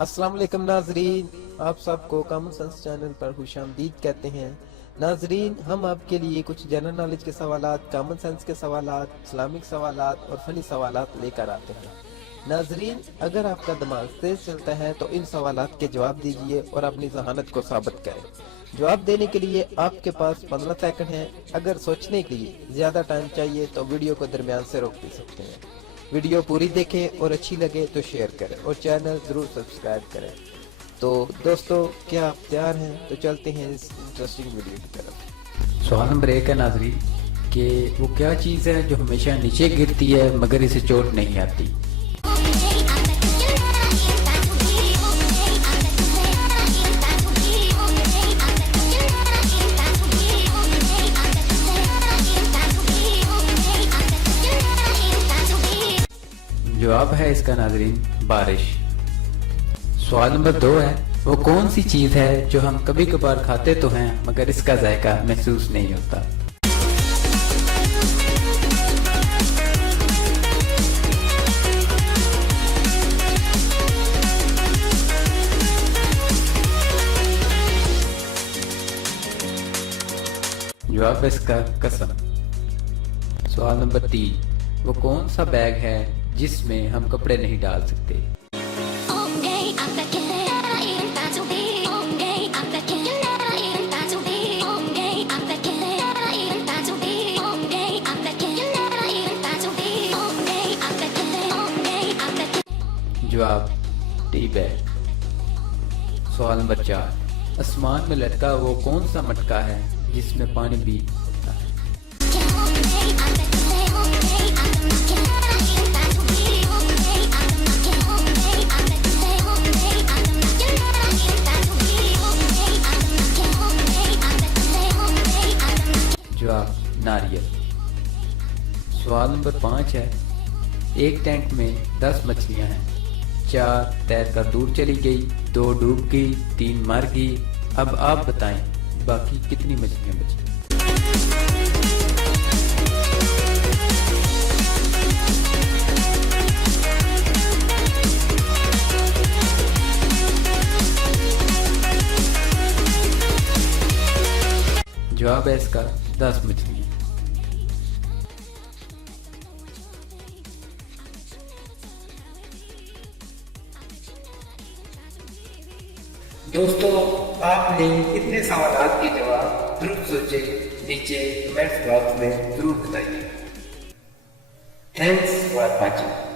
अस्सलाम वालेकुम नाजरीन, आप सबको कॉमन सेंस चैनल पर खुशामदीद कहते हैं। नाजरीन, हम आपके लिए कुछ जनरल नॉलेज के सवालात, कॉमन सेंस के सवालात, इस्लामिक सवालात और फनी सवालात लेकर आते हैं। नाजरीन, अगर आपका दिमाग तेज चलता है तो इन सवालात के जवाब दीजिए और अपनी जहानत को साबित करें। जवाब देने के लिए आपके पास 15 सेकंड हैं। अगर सोचने के लिए ज्यादा टाइम चाहिए तो वीडियो को दरमियान से रोक भी सकते हैं। वीडियो पूरी देखें और अच्छी लगे तो शेयर करें और चैनल जरूर सब्सक्राइब करें। तो दोस्तों, क्या आप तैयार हैं? तो चलते हैं इस इंटरेस्टिंग वीडियो की तरफ। सवाल नंबर 1 है नाजरीन कि वो क्या चीज़ है जो हमेशा नीचे गिरती है मगर इसे चोट नहीं आती। जवाब है इसका नाजरीन बारिश। सवाल नंबर 2 है वो कौन सी चीज है जो हम कभी कभार खाते तो हैं मगर इसका जायका महसूस नहीं होता। जवाब है इसका कसम। सवाल नंबर 3 वो कौन सा बैग है जिसमें हम कपड़े नहीं डाल सकते। जवाब टी बैग। सवाल नंबर 4 आसमान में लटका वो कौन सा मटका है जिसमें पानी भी होता है। जवाब नारियल। सवाल नंबर 5 है एक टैंक में 10 मछलियां हैं, 4 तैरकर दूर चली गई, 2 डूब गई, 3 मर गई। अब आप बताएं बाकी कितनी मछलियां बची। जवाब है इसका 10 मछलियां। दोस्तों, आपने कितने सवालात के जवाब जरूर सोचे, नीचे कमेंट्स बॉक्स में जरूर बताइए। Thanks for watching.